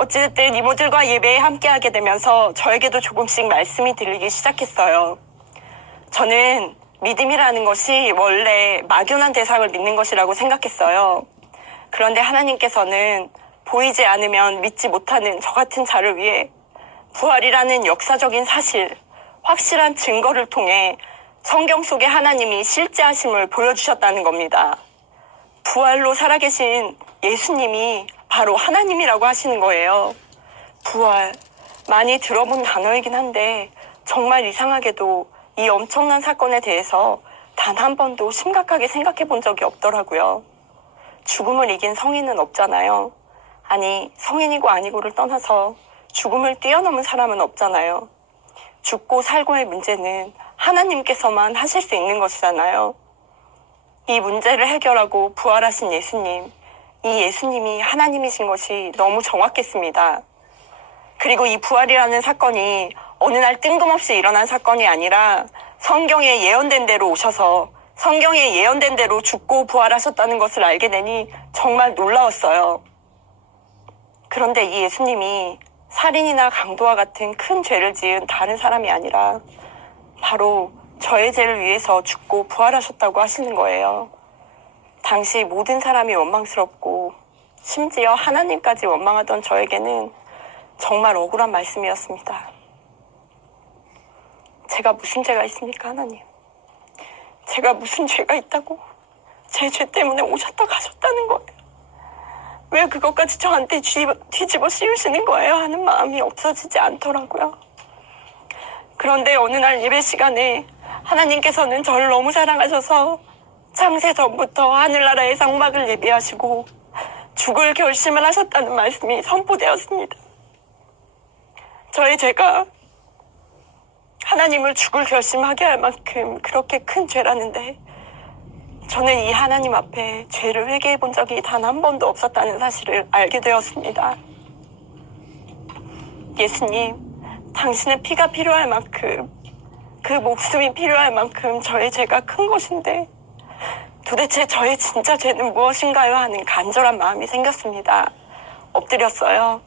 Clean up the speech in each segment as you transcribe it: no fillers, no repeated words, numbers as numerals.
어찌됐든 이모들과 예배에 함께하게 되면서 저에게도 조금씩 말씀이 들리기 시작했어요. 저는 믿음이라는 것이 원래 막연한 대상을 믿는 것이라고 생각했어요. 그런데 하나님께서는 보이지 않으면 믿지 못하는 저 같은 자를 위해 부활이라는 역사적인 사실, 확실한 증거를 통해 성경 속에 하나님이 실제하심을 보여주셨다는 겁니다. 부활로 살아계신 예수님이 바로 하나님이라고 하시는 거예요. 부활, 많이 들어본 단어이긴 한데 정말 이상하게도 이 엄청난 사건에 대해서 단 한 번도 심각하게 생각해 본 적이 없더라고요. 죽음을 이긴 성인은 없잖아요. 아니, 성인이고 아니고를 떠나서 죽음을 뛰어넘은 사람은 없잖아요. 죽고 살고의 문제는 하나님께서만 하실 수 있는 것이잖아요. 이 문제를 해결하고 부활하신 예수님, 이 예수님이 하나님이신 것이 너무 정확했습니다. 그리고 이 부활이라는 사건이 어느 날 뜬금없이 일어난 사건이 아니라 성경에 예언된 대로 오셔서 성경에 예언된 대로 죽고 부활하셨다는 것을 알게 되니 정말 놀라웠어요. 그런데 이 예수님이 살인이나 강도와 같은 큰 죄를 지은 다른 사람이 아니라 바로 저의 죄를 위해서 죽고 부활하셨다고 하시는 거예요. 당시 모든 사람이 원망스럽고 심지어 하나님까지 원망하던 저에게는 정말 억울한 말씀이었습니다. 제가 무슨 죄가 있습니까, 하나님? 제가 무슨 죄가 있다고 제 죄 때문에 오셨다 가셨다는 거예요. 왜 그것까지 저한테 뒤집어 씌우시는 거예요 하는 마음이 없어지지 않더라고요. 그런데 어느 날 예배 시간에 하나님께서는 저를 너무 사랑하셔서 창세 전부터 하늘나라의 상막을 예비하시고 죽을 결심을 하셨다는 말씀이 선포되었습니다. 저의 죄가 하나님을 죽을 결심하게 할 만큼 그렇게 큰 죄라는데 저는 이 하나님 앞에 죄를 회개해 본 적이 단 한 번도 없었다는 사실을 알게 되었습니다. 예수님, 당신의 피가 필요할 만큼, 그 목숨이 필요할 만큼 저의 죄가 큰 것인데 도대체 저의 진짜 죄는 무엇인가요? 하는 간절한 마음이 생겼습니다. 엎드렸어요.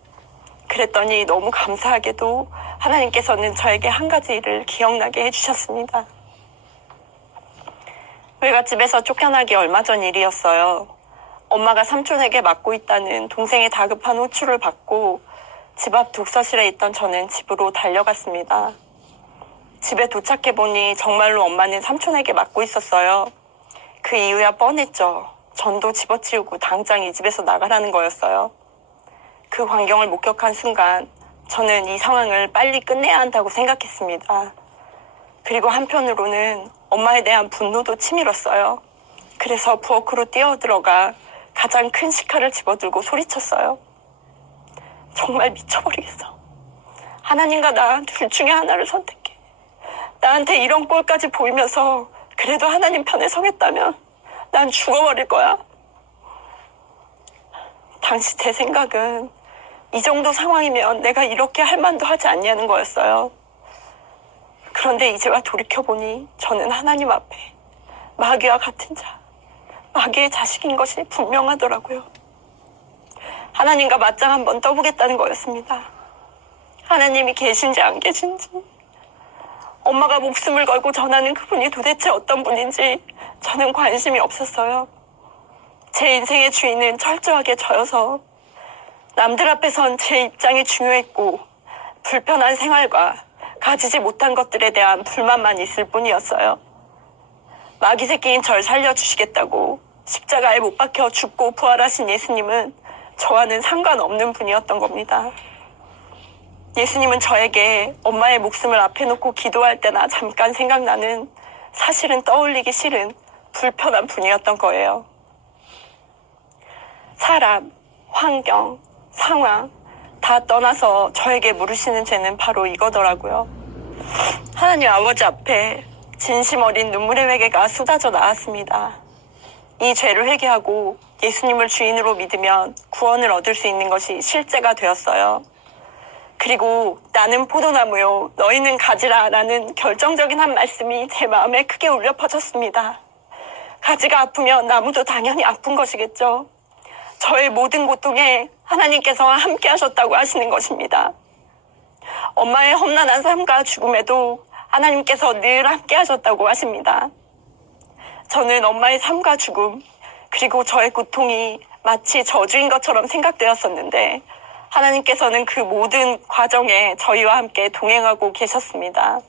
그랬더니 너무 감사하게도 하나님께서는 저에게 한 가지 일을 기억나게 해주셨습니다. 외갓집에서 쫓겨나기 얼마 전 일이었어요. 엄마가 삼촌에게 맡고 있다는 동생의 다급한 호출을 받고 집 앞 독서실에 있던 저는 집으로 달려갔습니다. 집에 도착해보니 정말로 엄마는 삼촌에게 맡고 있었어요. 그 이유야 뻔했죠. 전도 집어치우고 당장 이 집에서 나가라는 거였어요. 그 광경을 목격한 순간 저는 이 상황을 빨리 끝내야 한다고 생각했습니다. 그리고 한편으로는 엄마에 대한 분노도 치밀었어요. 그래서 부엌으로 뛰어들어가 가장 큰 식칼을 집어들고 소리쳤어요. 정말 미쳐버리겠어. 하나님과 나 둘 중에 하나를 선택해. 나한테 이런 꼴까지 보이면서 그래도 하나님 편에 서겠다면 난 죽어버릴 거야. 당시 제 생각은 이 정도 상황이면 내가 이렇게 할 만도 하지 않냐는 거였어요. 그런데 이제와 돌이켜보니 저는 하나님 앞에 마귀와 같은 자, 마귀의 자식인 것이 분명하더라고요. 하나님과 맞짱 한번 떠보겠다는 거였습니다. 하나님이 계신지 안 계신지, 엄마가 목숨을 걸고 전하는 그분이 도대체 어떤 분인지 저는 관심이 없었어요. 제 인생의 주인은 철저하게 저여서 남들 앞에선 제 입장이 중요했고 불편한 생활과 가지지 못한 것들에 대한 불만만 있을 뿐이었어요. 마귀 새끼인 절 살려주시겠다고 십자가에 못 박혀 죽고 부활하신 예수님은 저와는 상관없는 분이었던 겁니다. 예수님은 저에게 엄마의 목숨을 앞에 놓고 기도할 때나 잠깐 생각나는, 사실은 떠올리기 싫은 불편한 분이었던 거예요. 사람, 환경, 상황 다 떠나서 저에게 물으시는 죄는 바로 이거더라고요. 하나님 아버지 앞에 진심 어린 눈물의 회개가 쏟아져 나왔습니다. 이 죄를 회개하고 예수님을 주인으로 믿으면 구원을 얻을 수 있는 것이 실제가 되었어요. 그리고 나는 포도나무요, 너희는 가지라 라는 결정적인 한 말씀이 제 마음에 크게 울려 퍼졌습니다. 가지가 아프면 나무도 당연히 아픈 것이겠죠. 저의 모든 고통에 하나님께서 함께 하셨다고 하시는 것입니다. 엄마의 험난한 삶과 죽음에도 하나님께서 늘 함께 하셨다고 하십니다. 저는 엄마의 삶과 죽음, 그리고 저의 고통이 마치 저주인 것처럼 생각되었었는데 하나님께서는 그 모든 과정에 저희와 함께 동행하고 계셨습니다.